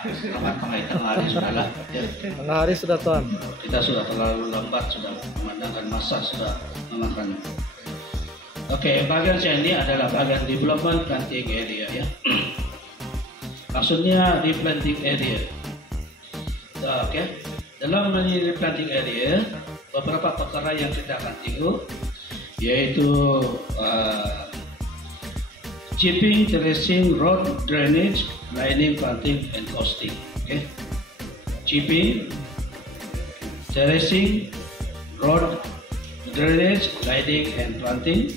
Selamat tengah hari sudahlah. Ya. Tengah hari sudah Tuan. Kita sudah terlalu lambat sudah memandangkan masa sudah memakan. Oke, bagian saya ini adalah bagian development planting area ya. Maksudnya replanting area. Oke, dalam replanting area beberapa perkara yang kita akan tengok yaitu chipping, terracing, road drainage, lining, planting, and costing. Okay, chipping, terracing, road drainage, lining, and planting,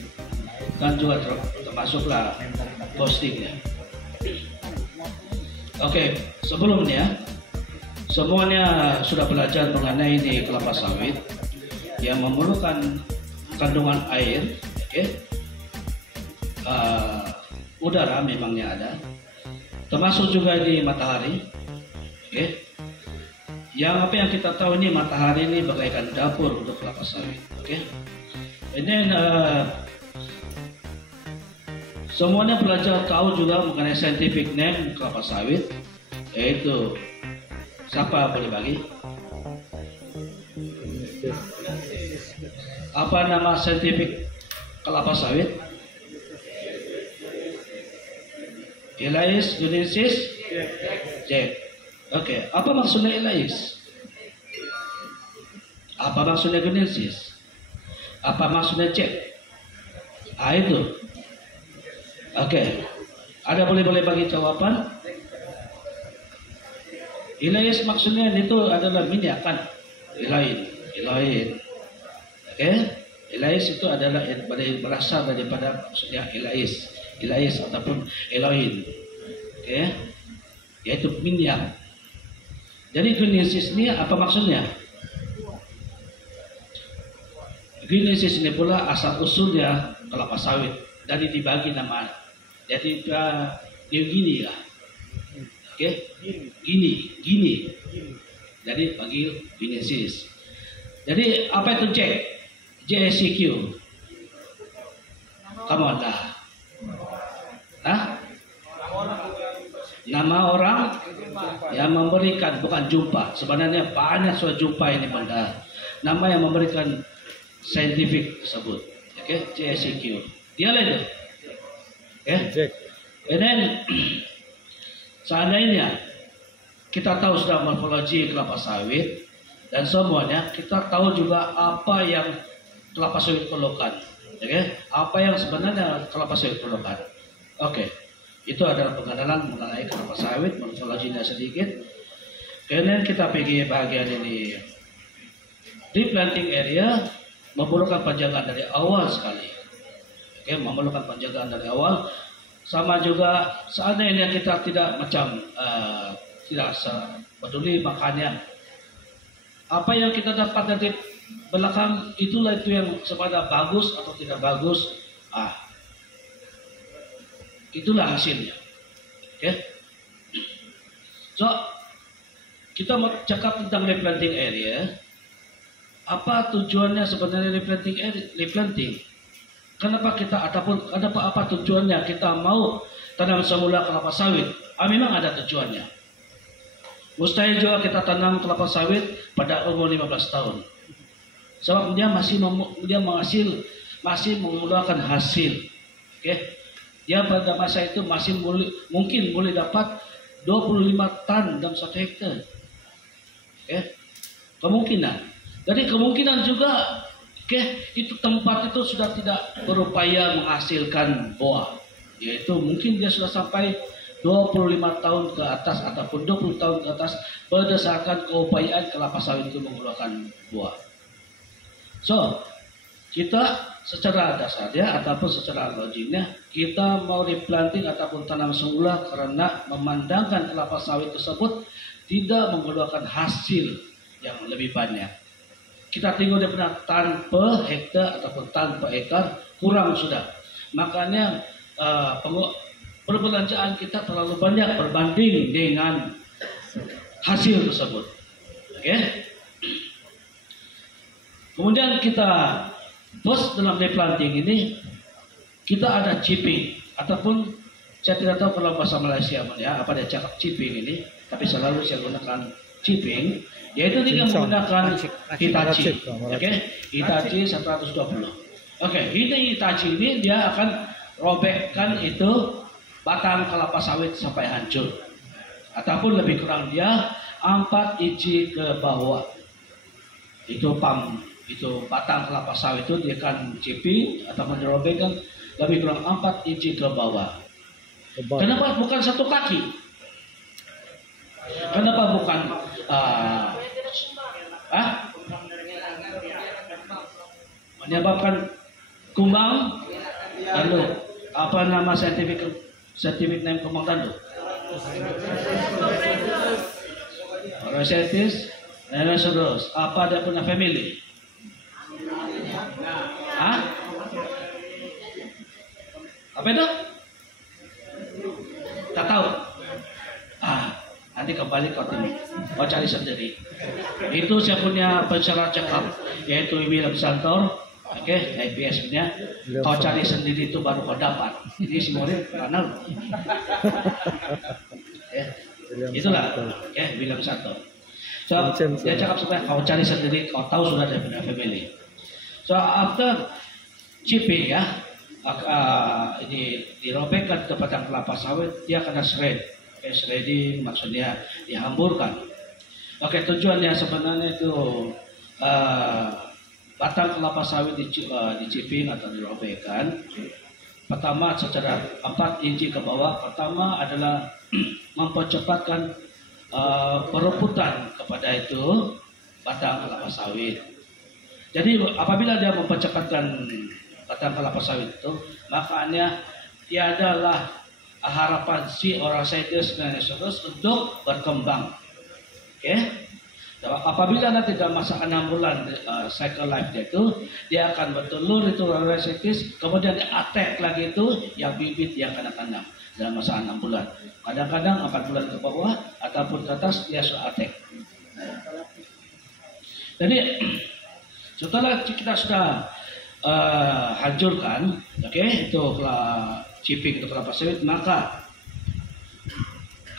dan juga termasuklah costingnya. Oke, sebelumnya semuanya sudah belajar mengenai ini kelapa sawit yang memerlukan kandungan air, okay? Udara memangnya ada, termasuk juga di matahari, okay? Yang apa yang kita tahu ini matahari ini bagaikan dapur untuk kelapa sawit, okay? Ini semuanya belajar tahu juga mengenai scientific name kelapa sawit, yaitu siapa boleh bagi? Apa nama scientific kelapa sawit? Elais guinensis Jack. Oke, apa maksudnya Elais? Apa maksudnya guinensis? Apa maksudnya Jack? Itu. Oke, ada boleh bagi jawaban? Elais maksudnya itu adalah minyak kan? Elain. Oke, Elais itu adalah berasal daripada maksudnya Elais ataupun Elohim. Oke, yaitu minyak. Jadi guinensis ini apa maksudnya? Guinensis ini pula asal usulnya kelapa sawit. Dari dibagi nama. Jadi New Guinea lah. Oke, Gini. Jadi panggil guinensis. Jadi apa itu JCQ? Kamu ada? Nama orang yang memberikan, bukan jumpa. Sebenarnya banyak sudah jumpa ini benda. Nama yang memberikan scientific tersebut. Oke, JCQ. Dia lain. Oke. And then seandainya kita tahu sudah morfologi kelapa sawit dan semuanya, kita tahu juga apa yang kelapa sawit perlukan. Okay? Apa yang sebenarnya kelapa sawit perlukan. Oke, itu adalah pengenalan mengenai kelapa sawit, morfologinya sedikit. Kemudian kita pergi bagian ini. Replanting area memerlukan penjagaan dari awal sekali. Oke, memerlukan penjagaan dari awal. Sama juga seandainya kita tidak tidak peduli makannya. Apa yang kita dapat dari belakang itu yang sepada bagus atau tidak bagus. Itulah hasilnya. Oke. So, kita mau cakap tentang replanting area. Apa tujuannya sebenarnya replanting? Kenapa apa tujuannya kita mau tanam semula kelapa sawit? Memang ada tujuannya. Mustahil juga kita tanam kelapa sawit pada umur 15 tahun. Sebab dia masih mengeluarkan hasil. Oke. Dia pada masa itu masih mungkin boleh dapat 25 tan dalam 1 hektar. Oke. Kemungkinan. Jadi kemungkinan juga itu tempat itu sudah tidak berupaya menghasilkan buah. Yaitu mungkin dia sudah sampai 25 tahun ke atas ataupun 20 tahun ke atas berdasarkan keupayaan kelapa sawit itu mengeluarkan buah. So, kita secara dasarnya ataupun secara logiknya kita mau replanting ataupun tanam semula karena memandangkan kelapa sawit tersebut tidak mengeluarkan hasil yang lebih banyak. Kita tengok dia pernah tan per hektar ataupun tan per ekar kurang sudah. Makanya perbelanjaan kita terlalu banyak berbanding dengan hasil tersebut. Oke. Kemudian kita terus dalam replanting ini kita ada chipping ataupun saya tidak tahu kalau bahasa Malaysia ya apa dia cakap chipping ini. tapi selalu saya gunakan chipping, yaitu dengan menggunakan Hitachi. Oke, Hitachi 120. Oke, ini Hitachi ini dia akan robekkan itu batang kelapa sawit sampai hancur. Ataupun lebih kurang dia 4 inci ke bawah. Itu batang kelapa sawit itu dia akan chipping ataupun dirobekkan lebih kurang 4 inci ke bawah. Kenapa bukan 1 kaki? Kenapa bukan menyebabkan kumbang? Lalu apa nama scientific name kumbang tadi? Rossetis Rhinoceros. Apa dia punya family? Apa itu? Tak tahu. Nanti kembali kau cari sendiri. Itu saya punya pensyarah cekap, yaitu William Santor. Oke, IPS punya. Kau cari sendiri itu baru kau dapat. Jadi si murid kenal. Itulah, William Santor. So, dia cakap supaya kau cari sendiri, kau tahu sudah dia punya family. So after chipping ini dirobekkan ke batang kelapa sawit, dia kena shred. Shredding maksudnya dihamburkan. Tujuannya sebenarnya itu batang kelapa sawit dichipping atau dirobekkan. Pertama secara 4 inci ke bawah. Pertama adalah mempercepatkan perebutan kepada itu batang kelapa sawit. Jadi apabila dia mempercepatkan batang kelapa sawit itu, makanya tiadalah harapan si Orositis Rhinoceros untuk berkembang. Apabila nanti dalam masa 6 bulan cycle life dia itu, dia akan bertelur itu Orositis, kemudian dia attack lagi itu yang bibit yang kanak-kanak dalam masa 6 bulan. Kadang-kadang 4 bulan ke bawah ataupun ke atas dia sudah attack. Jadi setelah kita sudah hancurkan, itu chipping itu kelapa sawit, maka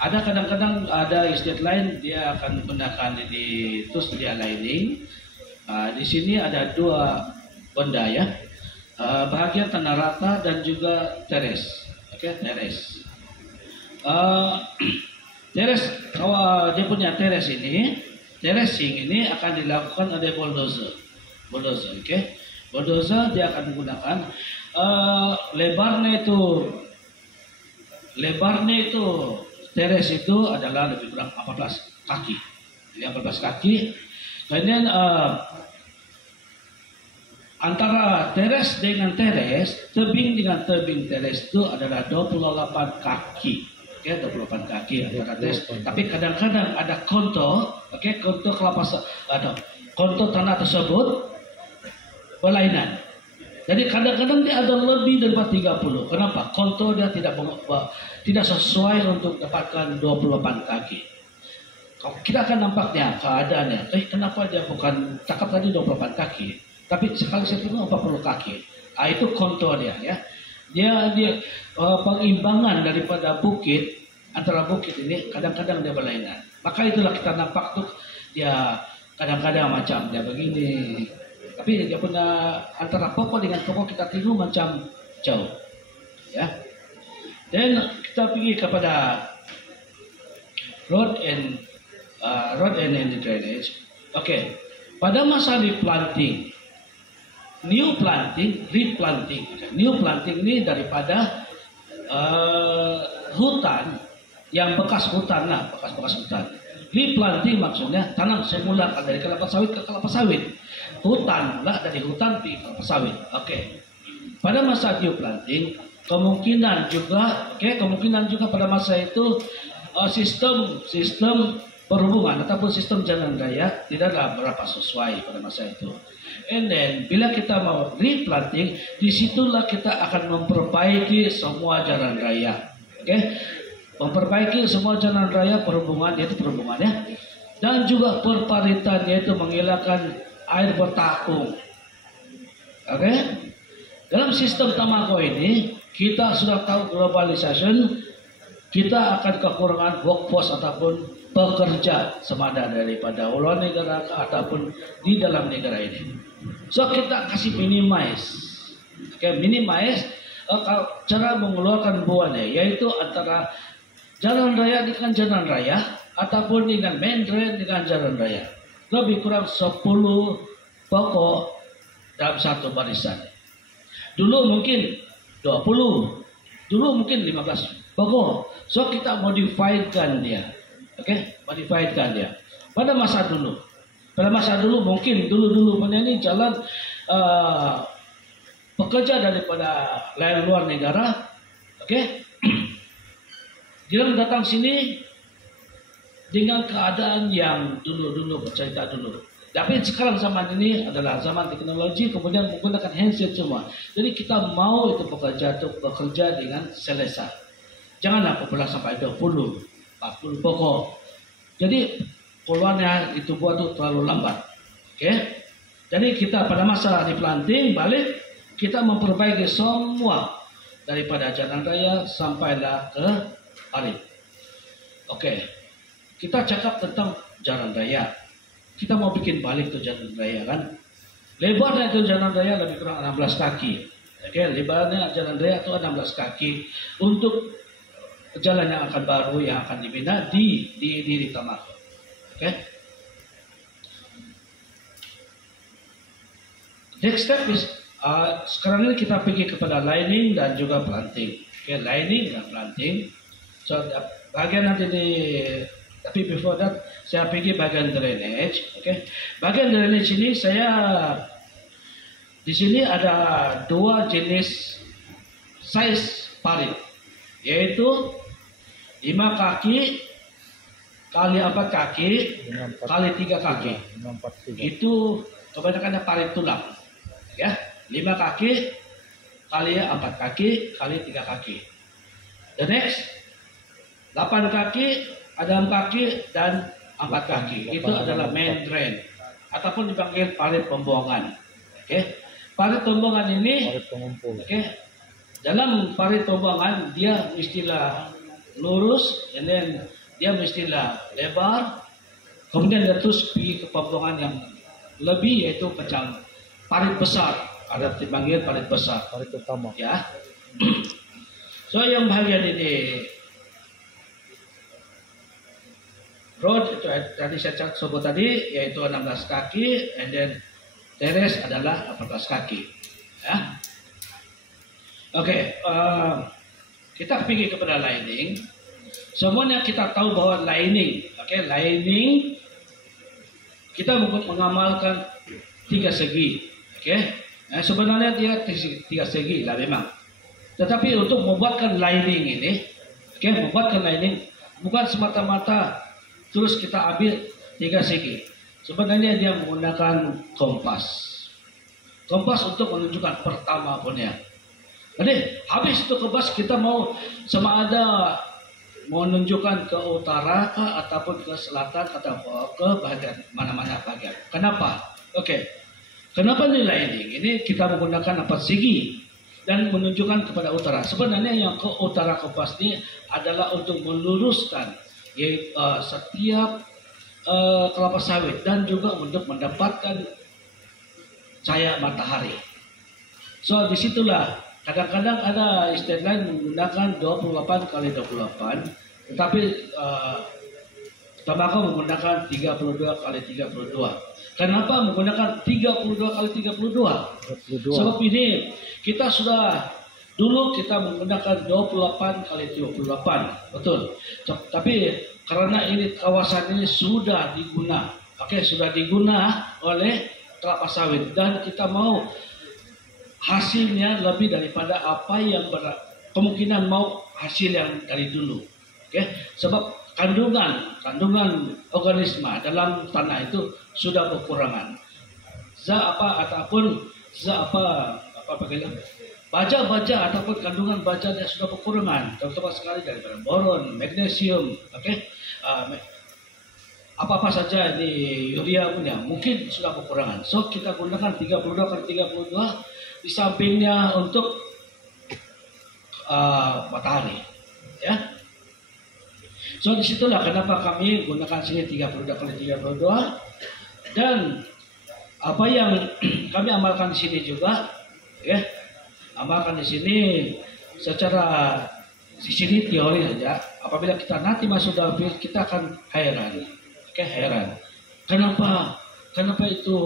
ada kadang-kadang ada istilah lain dia akan menggunakan di terus dia lining. Di sini ada 2 benda bahagian tanah rata dan juga teres. Teres. Teres kalau dia punya teres ini, terasing ini akan dilakukan oleh bulldozer. Bulldozer dia akan menggunakan lebarnya itu teres itu adalah lebih kurang 14 kaki. Jadi 14 kaki. Kemudian antara teres dengan teres, tebing dengan tebing teres itu adalah 28 kaki. 28 kaki antara teres. Tapi kadang-kadang ada konto, konto kelapa ada konto tanah tersebut berlainan. Jadi kadang-kadang dia ada lebih daripada 30. Kenapa? Konto dia tidak sesuai untuk dapatkan 28 kaki. Kita akan nampaknya keadaannya. Kenapa dia bukan cakap tadi 28 kaki, tapi sekali satu 40 kaki. Itu konto dia Dia pengimbangan daripada bukit, antara bukit ini kadang-kadang dia berlainan. Maka itulah kita nampak tuh dia kadang-kadang macam dia begini. Tapi dia punya antara pokok dengan pokok kita tiru macam jauh. Dan kita pergi kepada road and drainage. Pada masa replanting, replanting ini daripada hutan yang bekas hutan bekas hutan. Replanting maksudnya tanam semula dari kelapa sawit ke kelapa sawit. Hutan lah dari hutan ke kelapa sawit. Pada masa replanting kemungkinan juga pada masa itu sistem perhubungan ataupun sistem jalan raya tidaklah berapa sesuai pada masa itu. And then bila kita mau replanting, disitulah kita akan memperbaiki semua jalan raya. Memperbaiki semua jalan raya perhubungan, yaitu perhubungan dan juga perparitan, yaitu menghilangkan air bertakung. Dalam sistem Tamako ini kita sudah tahu globalization, kita akan kekurangan workforce ataupun pekerja semada daripada luar negara ataupun di dalam negara ini. So kita kasih minimize, minimize cara mengeluarkan buahnya, yaitu antara jalan raya dengan jalan raya ataupun dengan main drain dengan jalan raya. Lebih kurang 10 pokok dalam satu barisan. Dulu mungkin 20, dulu mungkin 15 pokok. So kita modifiedkan dia. Modifiedkan dia. Pada masa dulu mungkin dulu punya ini jalan pekerja daripada luar negara, dia datang sini dengan keadaan yang dulu bercerita dulu. Tapi sekarang zaman ini adalah zaman teknologi, kemudian menggunakan handset semua. Jadi kita mau itu pekerja itu bekerja dengan selesa. Janganlah populer sampai 20, 40 pokok. Jadi keluarnya itu buat itu terlalu lambat. Jadi kita pada masa di planting balik, kita memperbaiki semua daripada jalan raya sampailah ke parit. Kita cakap tentang jalan raya. Kita mau bikin balik ke jalan raya kan. Lebarnya itu jalan raya lebih kurang 16 kaki. Lebarnya jalan raya itu 16 kaki untuk jalan yang akan baru yang akan dibina di Tamako. Next step is sekarang ini kita pergi kepada lining dan juga planting. Lining dan planting. So bagian nanti tapi before that saya pergi bagian drainage. Bagian drainage ini di sini ada 2 jenis size parit, yaitu 5 kaki kali 4 kaki kali 3 kaki. Itu kebanyakan parit tulang. 5 kaki kali 4 kaki kali 3 kaki. The next 8 kaki, ada 4 kaki dan 4 kaki. Itu adalah main drain ataupun dipanggil parit pembuangan. Parit pembuangan ini, dalam parit pembuangan dia mestilah lurus, and then dia mestilah lebar, kemudian dia terus pergi ke pembuangan yang lebih, yaitu macam parit besar. Ada dipanggil parit besar. Parit utama. So yang bahagian ini road itu tadi saya sebut tadi, yaitu 16 kaki, and then teres adalah 14 kaki. Kita pergi kepada lining. Semuanya kita tahu bahwa lining, lining kita mengamalkan 3 segi. Sebenarnya dia 3 segi lah memang. Tetapi untuk membuatkan lining ini, membuatkan lining bukan semata-mata terus kita ambil 3 segi. Sebenarnya dia menggunakan kompas. Kompas untuk menunjukkan pertama punya. Jadi habis itu kompas kita mau sama ada menunjukkan ke utara ataupun ke selatan atau ke bagian mana-mana bagian. Kenapa? Kenapa nilai ini kita menggunakan 4 segi dan menunjukkan kepada utara. Sebenarnya yang ke utara kompas ini adalah untuk meluruskan setiap kelapa sawit dan juga untuk mendapatkan cahaya matahari. So disitulah kadang-kadang ada istilah lain menggunakan 28 kali 28, tetapi Tamako menggunakan 32 kali 32. Kenapa menggunakan 32 kali 32? Sebab ini kita sudah dulu kita menggunakan 28 kali 28, betul. Tapi karena ini kawasan ini sudah diguna, sudah diguna oleh kelapa sawit dan kita mau hasilnya lebih daripada apa yang kemungkinan mau hasil yang dari dulu. Sebab kandungan organisme dalam tanah itu sudah berkurangan. Baja ataupun kandungan baja dia sudah berkurangan, terutama sekali daripada boron, magnesium, apa-apa saja di urea punya mungkin sudah berkurangan. So kita gunakan 32 kali 32 di sampingnya untuk matahari. So disitulah kenapa kami gunakan sini 32 kali 32 dan apa yang kami amalkan di sini juga, ya, amalkan di sini secara di sini teori saja. Apabila kita nanti masuk dalam field, kita akan heran, heran. Kenapa itu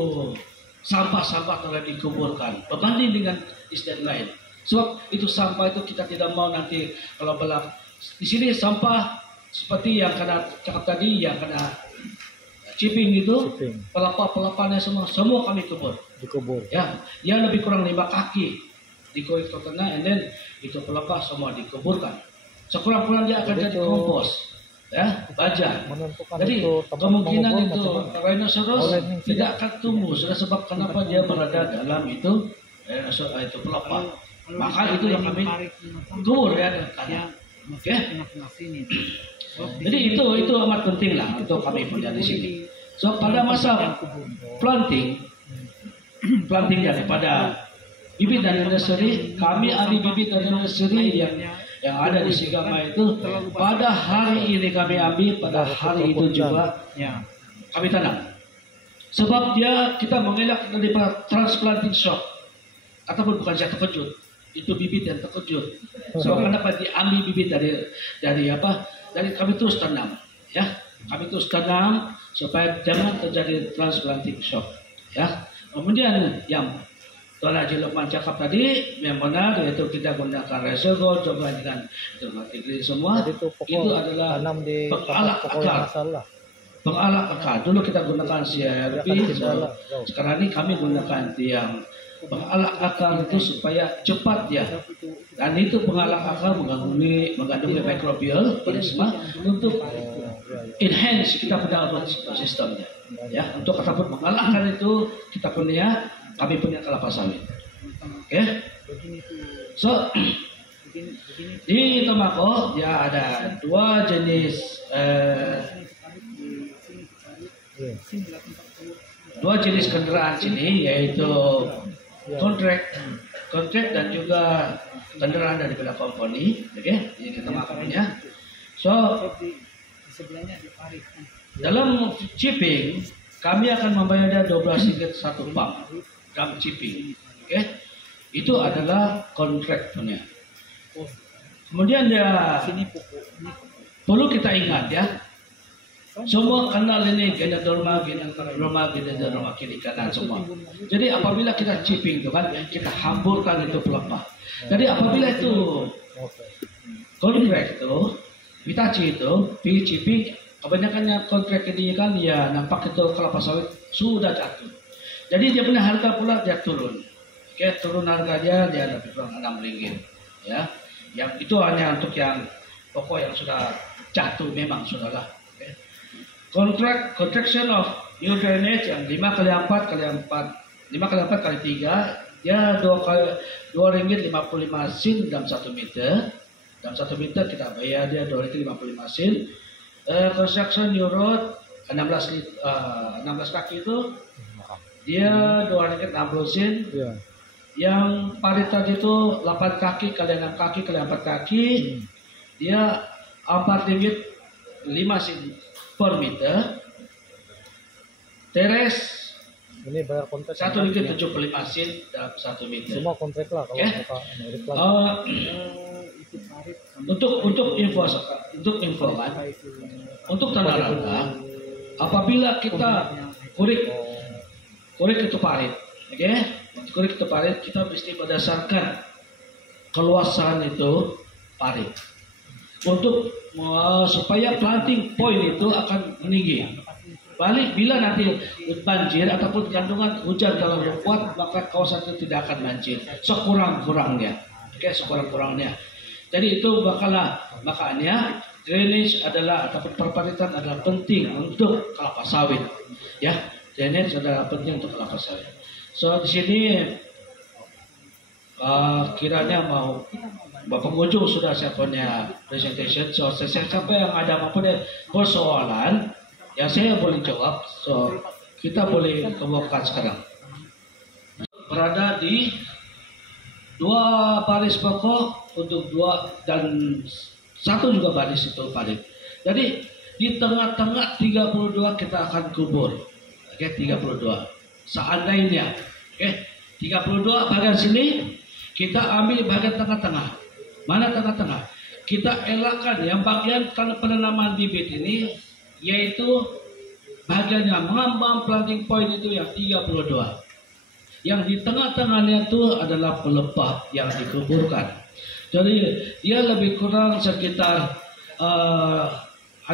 sampah-sampah telah dikuburkan berbanding dengan istilah lain. Sebab itu sampah itu kita tidak mau nanti kalau belak di sini sampah seperti yang kena cakap tadi, yang kena chipping itu, pelapa-pelapanya semua kami dikubur. Ya, dia lebih kurang 5 kaki dikuit ke tengah, and then itu pelapa semua dikuburkan. Sekurang-kurang dia akan jadi kompos, ya, baja. Jadi kemungkinan itu rhinoceros tidak akan tumbuh, sudah sebab kenapa dia berada dalam itu pelapa. Maka itu yang kami kubur ya. Oke. Jadi itu amat penting lah untuk kami punya di sini. So pada masa planting daripada bibit dari nursery, kami ambil bibit dari nursery yang ada di Sigama itu pada hari ini kami ambil, pada hari itu juga kami tanam. Sebab kita mengelak daripada transplanting shock ataupun bukan saya terkejut, itu bibit yang terkejut. Sebab kenapa diambil bibit dari kami terus tanam, ya, kami terus tanam supaya jangan terjadi transplanting shock, ya. Kemudian yang Tuan Haji Lukman cakap tadi yang benar, yaitu kita gunakan reservoir coba dengan green semua. Itu adalah pengalak akar. Pengalak akar. Dulu kita gunakan CRP, sekarang ini kami gunakan yang pengalak akar itu supaya cepat ya. Dan itu pengalak akar mengandungi microbial organisme untuk enhance kita punya sistemnya. Ya, untuk ataupun mengalahkan itu kami punya kelapa sawit. Oke. So di Tomako ya ada 2 jenis kendaraan sini, yaitu kontrak dan juga kendaraan dari bela company. Oke, ini kita makannya. So dalam chipping kami akan membayar dia 12 ringgit 1 pump dalam chipping. Oke. Itu adalah kontrak punya. Kemudian dia perlu kita ingat ya. Semua kanal ini Genadorma kiri kanan semua. Jadi apabila kita chipping itu kan, kita hamburkan itu pelapa. Jadi apabila itu kontrak itu, Hitachi itu, pergi chipping, kebanyakannya kontrak ini kan ya nampak itu kelapa sawit sudah jatuh. Jadi dia punya harga pula dia turun. Oke, turun harganya dia lebih kurang 6 ringgit. Ya, yang itu hanya untuk yang pokok yang sudah jatuh memang sudahlah. Oke. Contraction of new drainage yang 5 kali 4 kali 4 kali 3 dia 2 ringgit 55 sen dalam 1 meter. Dalam 1 meter kita bayar dia 2 ringgit 55 sen. Construction new road 16 kaki itu dia 2 ringgit 60 sen. Yang parit tadi itu 8 kaki kali 6 kaki kali 4 kaki dia 4 ringgit 5 sen per meter. Teres ini bayar kontrak 1 ringgit 75 sen dalam 1 meter. Semua kontrak lah kalau untuk info kan, untuk tanah rata, apabila kita kurik itu parit, oke? Kurik itu parit, kita mesti berdasarkan keluasan itu parit. Untuk supaya planting point itu akan meninggi. Balik bila nanti banjir ataupun kandungan hujan terlalu kuat, maka kawasan itu tidak akan banjir. Sekurang-kurangnya, oke, sekurang-kurangnya. Jadi itu makanya drainage adalah ataupun perparitan adalah penting untuk kelapa sawit, ya. Drainage adalah penting untuk kelapa sawit. So di sini kiranya mau Bapak pengunjung sudah saya punya presentation. So siapa yang ada mempunyai persoalan yang saya boleh jawab, so kita boleh kemukakan sekarang. Berada di 2 baris pokok untuk 2 dan 1 juga baris itu parit. Jadi di tengah-tengah 32 kita akan kubur. Oke, 32. Seandainya, oke, 32 bagian sini kita ambil bagian tengah-tengah. Mana tengah-tengah? Kita elakkan yang bagian penanaman bibit ini, yaitu bagiannya mengambang planting point itu yang 32. Yang di tengah-tengahnya itu adalah pelepah yang dikuburkan. Jadi dia lebih kurang sekitar 6.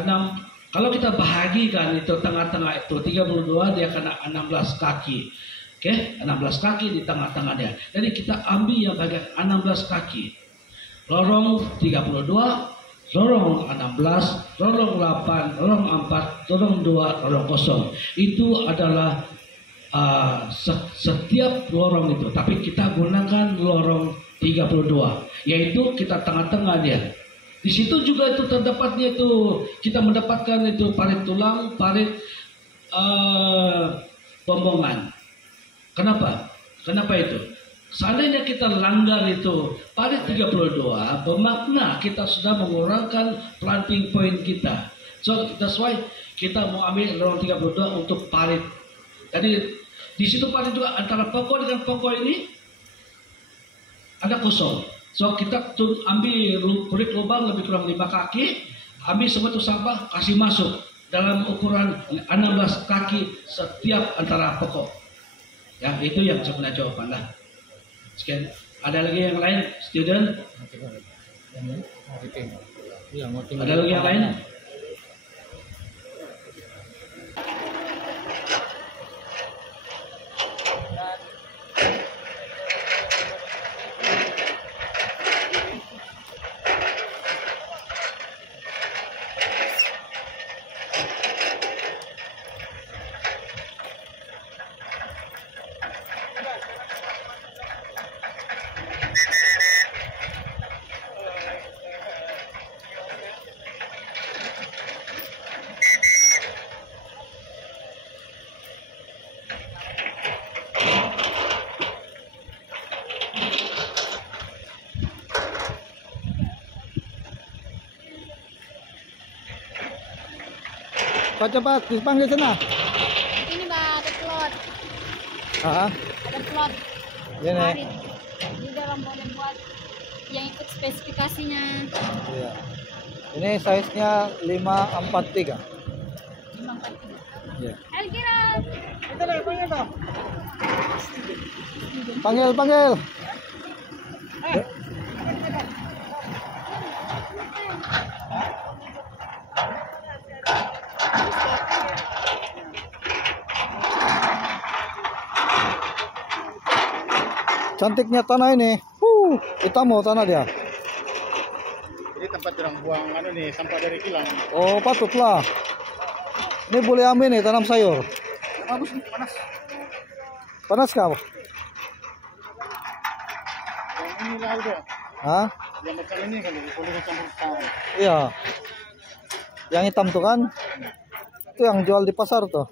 Kalau kita bahagikan itu tengah-tengah itu 32, dia kena 16 kaki. Oke, 16 kaki di tengah-tengahnya. Jadi kita ambil yang bagian 16 kaki. Lorong 32, lorong 16, lorong 8, lorong 4, lorong 2, lorong kosong. Itu adalah setiap lorong itu. Tapi kita gunakan lorong 32, yaitu kita tengah-tengah dia. Di situ juga itu terdapatnya itu kita mendapatkan itu parit tulang, parit bombongan. Kenapa? Kenapa itu? Seandainya kita langgar itu parit 32, bermakna kita sudah mengurangkan planting point kita. So that's why kita mau ambil lorong 32 untuk parit. Jadi di situ parit juga antara pokok dengan pokok ini ada kosong. So kita ambil kulit lubang lebih kurang 5 kaki, ambil semua itu sampah, kasih masuk dalam ukuran 16 kaki setiap antara pokok. Ya, itu yang sebenarnya jawaban lah. Sekian. Ada lagi yang lain, student? Ada lagi yang lain? Pak cepat dipanggil sana. Ini Mbak, ada plot. Ah, Ada plot. ini. Kemarin di dalam boleh buat yang ikut spesifikasinya. Iya. Ini size-nya 543. 543. Iya. Elkira. Panggil. Cantiknya tanah ini. Hitam mau tanah dia. Ini tempat orang buang nih sampah dari kilang. Oh, patutlah. Ini boleh ambil nih tanam sayur. Bagus nih, panas. Panas kah? Yang ini lah udah. Hah? Yang macam ini kalau boleh campur tanah. Iya. Yang hitam tuh kan? Itu yang jual di pasar tuh.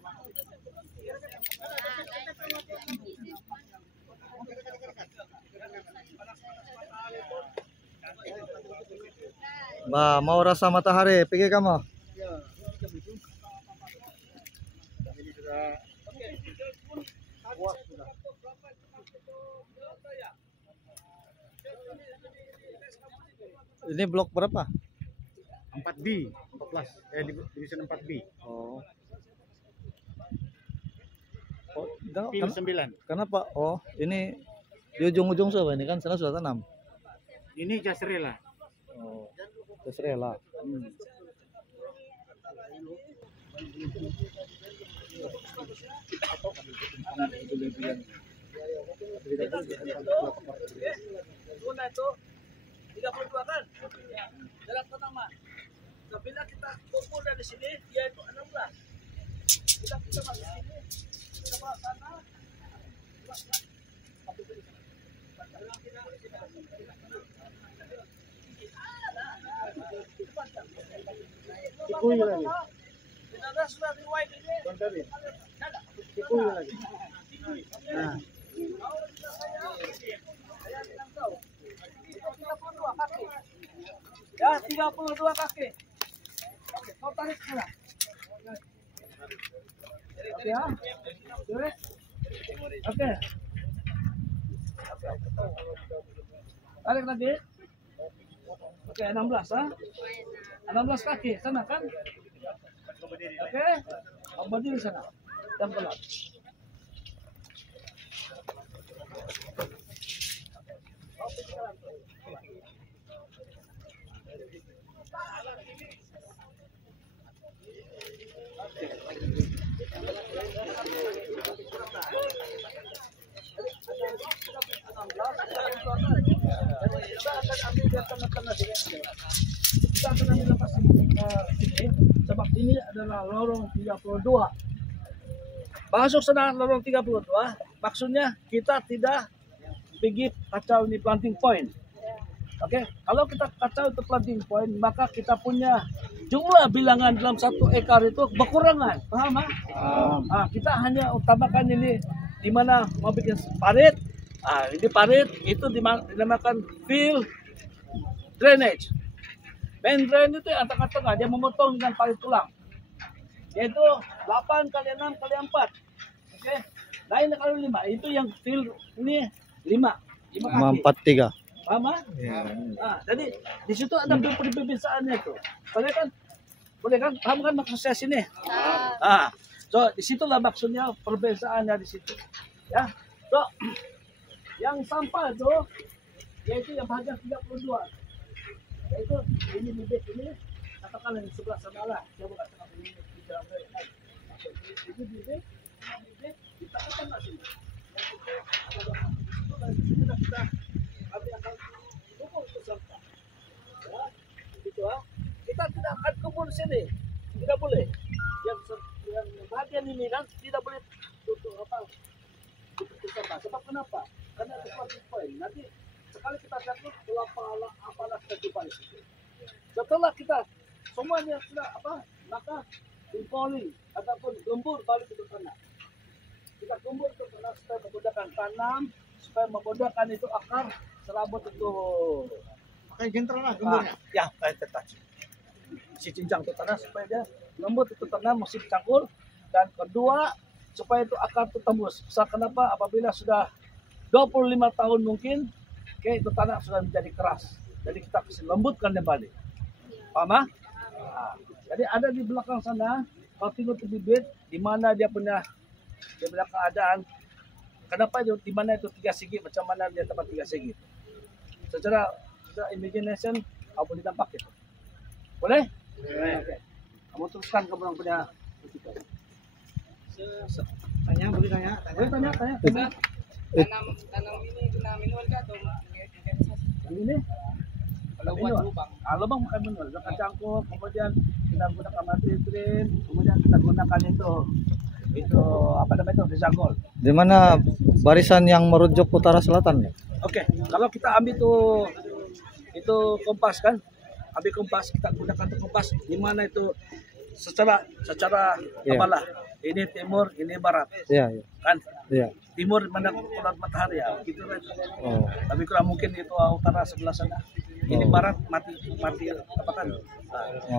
Mbak, mau rasa matahari, pergi kamu. Ini sudah puas sudah. Ini blok berapa? 4B, 14. Division 4B. Oh. Oh, Pil 9. kenapa? Oh, ini di ujung-ujung siapa ini kan sana sudah tanam. Ini Jasrela. Oh, terserah. Zona itu 32 kan? Jalan pertama. Bila kita kumpul dari sini, dia itu 16. Bila kita masuk sini, kita bawa sana. Ikuy lagi. Tidak sudah riwayat ini. Kontari. Ikuy lagi. Nah. Ya, 32 kaki. kau tarik sana. Oke ya. Oke. Tarik lagi. Oke, 16 ha. 16 kaki sana kan? Oke. Kamu berdiri sana. Jam pelan. Kita akan ambil lepas sini sebab ini adalah lorong 32. Masuk sana lorong 32, maksudnya kita tidak pergi kacau ini planting point. Oke, kalau kita kacau itu planting point, maka kita punya jumlah bilangan dalam 1 ekar itu berkurangan. Paham? Nah, kita hanya utamakan ini di mana mau bikin parit. Ini parit itu dinamakan field drainage. Main drain itu yang tengah-tengah, dia memotong dengan parit tulang. Yaitu 8 kali 6 kali 4. Oke. Lain kali 5. Itu yang field ini 5. 5 kaki. 4-3. Paham? Jadi di situ ada perbedaan itu. Boleh kan? Paham kan maksud saya sini? So di situlah maksudnya perbedaannya di situ. Ya. So yang sampah itu yaitu yang bagian 32. Yaitu ini bibit ini katakanlah di sebelah sana lah. Coba katakan ini di dalam ini bibit kita akan masih. Kita kita tidak akan kubur sini, tidak boleh. Yang bagian ini kan tidak boleh tutup sampah. Sebab kenapa? Karena ada planting point. Nanti sekali kita jatuh, apalah terjebak di situ. Setelah kita semuanya sudah maka dipoli ataupun gembur balik ke tanah. Kita gembur ke tanah supaya memudahkan tanam, supaya memudahkan itu akar serabut itu. Pakai gentra lah gemburnya. Ya, pakai tetap. Si cincang ke tanah supaya dia lembut itu tanah masih cangkul, dan kedua supaya itu akar itu tembus. Kenapa? Apabila sudah 25 tahun mungkin, itu tanah sudah menjadi keras. Jadi kita bisa lembutkan kembali. Paham? Jadi ada di belakang sana, kalau tengok itu bibit, di mana dia punya keadaan. Kenapa di mana itu 3 segi, macam mana dia tempat 3 segi. Secara imagination, apa didampak itu. Boleh? Oke. Kamu teruskan ke belakang punya. Tanya, boleh tanya. Boleh tanya. Tanam ini kena manual kah atau Yang ini? kalau buat lubang? Lubang bukan manual, bukan cangkul, kemudian kita gunakan materi drain, kemudian kita gunakan itu apa namanya itu resagol. Di mana barisan yang merujuk utara selatan ya? Oke, kalau kita ambil itu kompas kan, ambil kompas, kita gunakan itu kompas di mana itu secara Yeah. apalah, ini timur, ini barat, Iya. kan? Iya. Timur mana kolat matahari ya, gitu kan? Oh. Tapi kurang mungkin itu utara sebelah sana. Ini barat mati apa kan?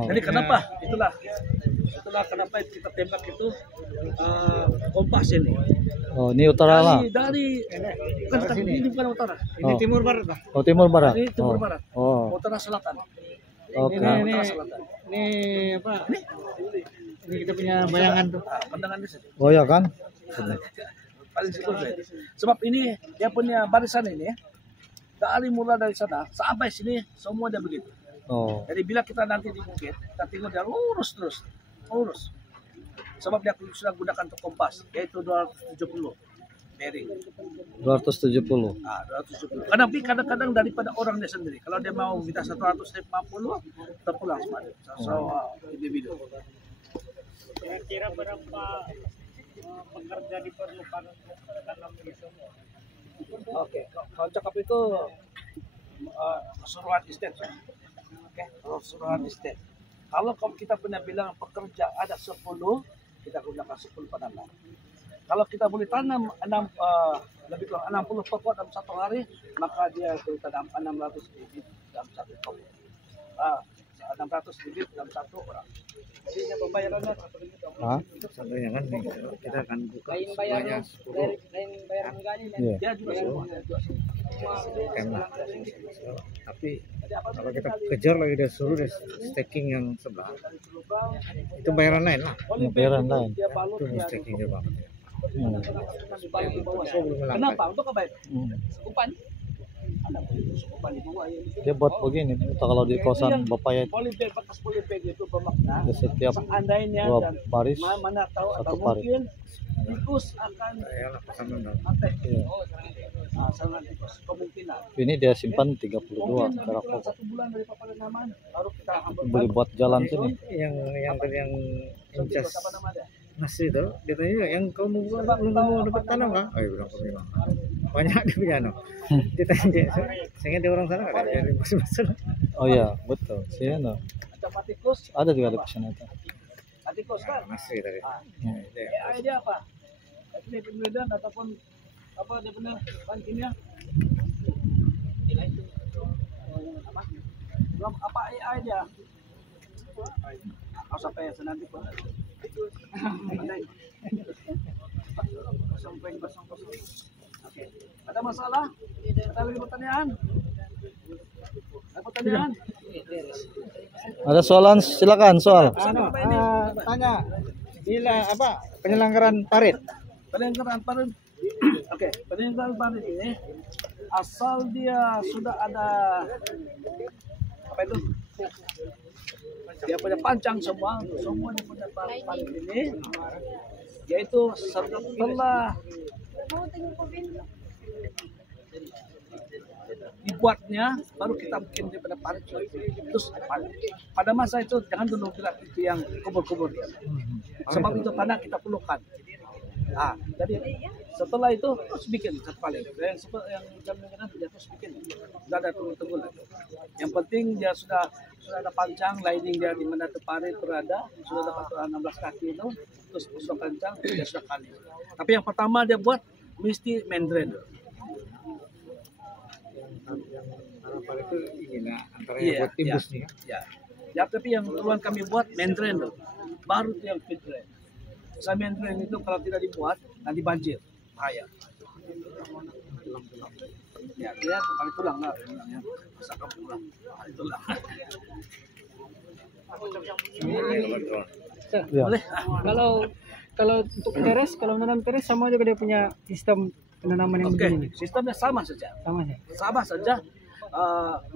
Jadi kenapa? Itulah kenapa kita tembak itu kompas ini. Oh, ini utara lah. Dari kan ini bukan utara. Ini timur barat lah. Oh, timur barat. Ini timur barat. Oh. Utara selatan. Oke. Utara selatan. Ini apa? Ini kita punya bayangan tuh. Pandangan di sini. Oh ya kan? Paling simpel saya. Sebab ini dia punya barisan ini ya. Dari mulai dari sana sampai sini semua dia begitu. Oh. Jadi bila kita nanti di bukit, kita tengok dia lurus terus, lurus. Sebab dia sudah gunakan untuk kompas, yaitu 270 bearing. 270. 270. Kadang-kadang daripada orangnya sendiri. Kalau dia mau minta 150, terpulang semua. Individu. Kira-kira berapa pekerja diperlukan untuk tanam ini semua? Oke, kalau cakap itu keseluruhan estate. Oke, keseluruhan estate. Kalau kita punya bilang pekerja ada 10, kita gunakan 10 penanam. Kalau kita boleh tanam lebih kurang 60 pokok dalam 1 hari, maka dia tanam 600 bibit dalam 1 pokok. 600 lebih dalam satu orang. Jadi ini pembayarannya Hah? Contohnya kan nih, kita akan buka lain bayar semuanya 10 lain bayar enggaknya Iya. dia juga semua. M lah. Tapi kalau kita kejar lagi dia suruh dia staking yang sebelah, itu bayaran lain lah. Bayaran lain. Dia balut Itu dia staking dia banget. Hmm. supaya di bawah. So, belum melangkah. Kenapa? Untuk apa itu? Hmm. Sekupan. Ada sekupan di bawah ya. Dia buat begini, itu kalau di kosan bapaknya Polybag, bekas polybag itu bermakna itu setiap seandainya 2 dan baris mana tahu atau 1 baris. mungkin tikus akan Ya lah pesanan dong. mati. Iya. Sangat tikus kemungkinan. Ini dia simpan 32 Mungkin perak kurang pokok. 1 bulan dari paparan aman baru kita Beli buat jalan sini. Yang tadi yang incas apa nama dia? nasi itu, dia tanya yang kamu belum kamu dapat tanam kah? Oh iya bilang memang. Banyak dia punya no. Dia tanya, saya di orang sana ada yang masuk. Oh iya, betul. Sini no. Ada tikus, Ada juga di sana itu. tikus kan? Nasi tadi. Hmm. Dia apa? Ini pembedaan ataupun apa dia punya bahan kimia? Apa? Belum apa AI dia? Kau sampai senanti pun. Oke. Ada masalah? Ada lagi pertanyaan? Ada pertanyaan? Ada soalan, silakan soal. Tanya bila apa penyelenggaraan parit? Penyelenggaraan parit. Oke, penyelenggaraan parit ini asal dia sudah ada apa itu? Dia punya pancang semua dia punya parit ini, yaitu setelah dibuatnya baru kita bikin dia pada parit terus pada masa itu jangan dulu gerak itu yang kubur-kubur sebab itu tanah kita perlukan. Jadi setelah itu terus bikin satu kali yang jam dia terus bikin nggak ada tunggu-tunggu lagi. Yang penting dia sudah ada pancang lining dia di mana parit berada sudah dapat 16 kaki itu terus sudah pancang dia sudah kali. Tapi yang pertama dia buat mesti membrane. Parit itu inilah antara Iya, yang buat timbus nih. Ya, tapi yang duluan kami buat membrane dulu. Baru itu yang feed drain. Saya membrane itu kalau tidak dibuat nanti banjir, bahaya. Ya, dia paling tulang lah, tulangnya. Masa kamu pulang, paling tulang. Ya. Boleh? Kalau untuk teres, kalau menanam teres sama juga dia punya sistem penanaman yang Oke, begini. sistemnya sama saja. Sama ya.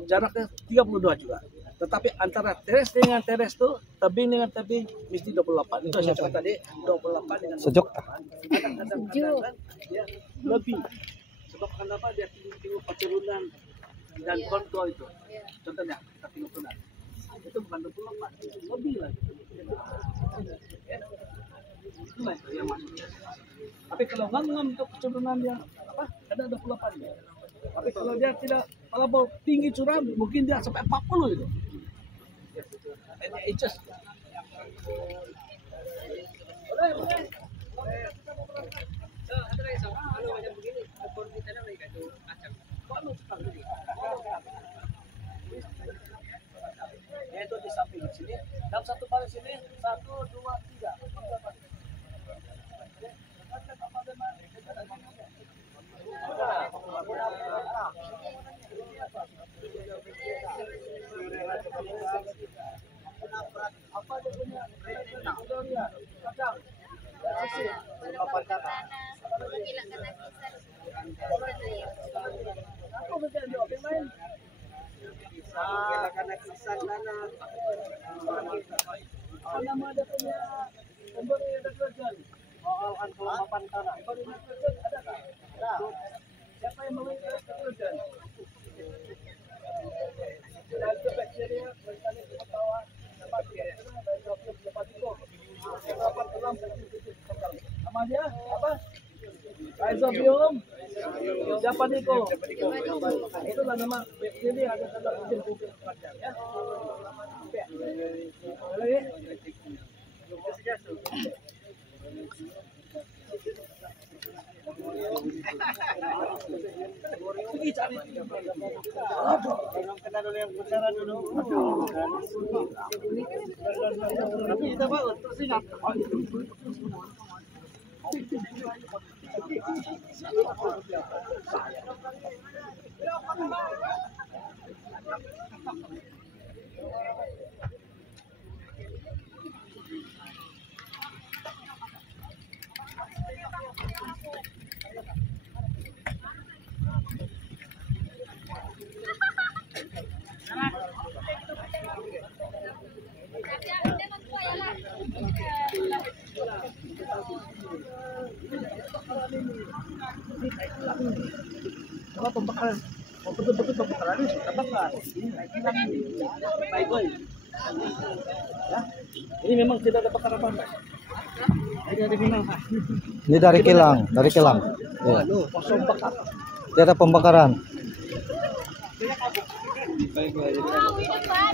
Jaraknya 32 juga. Tetapi antara teres dengan teres itu tebing dengan tebing mesti 28. Itu saya cakap tadi 28 dengan 28. Sejuk. Kadang-kadang kan dia lebih. Sebab kenapa dia tinggi pacerunan dan konto itu. Contohnya kita tinggi tunan. Itu bukan 28, lebih lagi. Itulah itu yang masuknya. Tapi kalau ngam untuk keturunan dia apa? Ada 28 ya. Tapi kalau dia tidak kalau tinggi curam mungkin dia sampai 40 itu. It just itu di samping sini. Dalam satu baris sini 1, 2, 3. Apa dia punya Gloria kacang apa kata aku bisa jawab yang lain apa nama dia punya pemberi deterjen kelengkapan tanah pemberi deterjen ada tak? Siapa yang memberi deterjen? Dan itu bakteria berkali ketawa dapat nama dia apa? Rhizobium Japanico. Itulah nama bakteria ada dalam tubuh kacang ya. Oke. Pergi cari Apa pembakaran? Oh, betul-betul pembakaran ini sudah bakar. Ini lagi Bible. Ya, ini memang tidak ada bakar apa-apa. Ini ada memang. Ini dari kilang, dari kilang. Ya. Kosong bakar. Tidak ada pembakaran. Wow, ini depan.